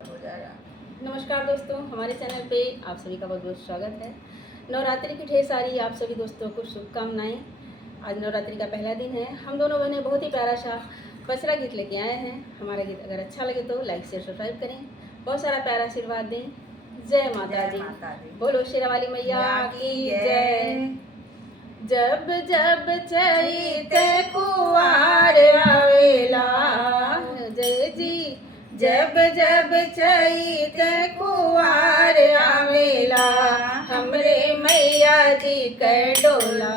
हो जा रहा। नमस्कार दोस्तों, हमारे चैनल पे आप सभी का बहुत बहुत स्वागत है। नवरात्रि की ढेर सारी आप सभी दोस्तों को शुभकामनाएं। आज नवरात्रि का पहला दिन है। हम दोनों बहनें बहुत ही प्यारा सा बछड़ा गीत लेके आए हैं। हमारा गीत अगर अच्छा लगे तो लाइक शेयर सब्सक्राइब करें, बहुत सारा प्यारा आशीर्वाद दें। जय माता दी, बोलो शेरा वाली मैया की जय। जब जब चैत कुवार आवेला, जय जी, जब जब चैत कुवार आवेला, हमरे मैया जी के डोला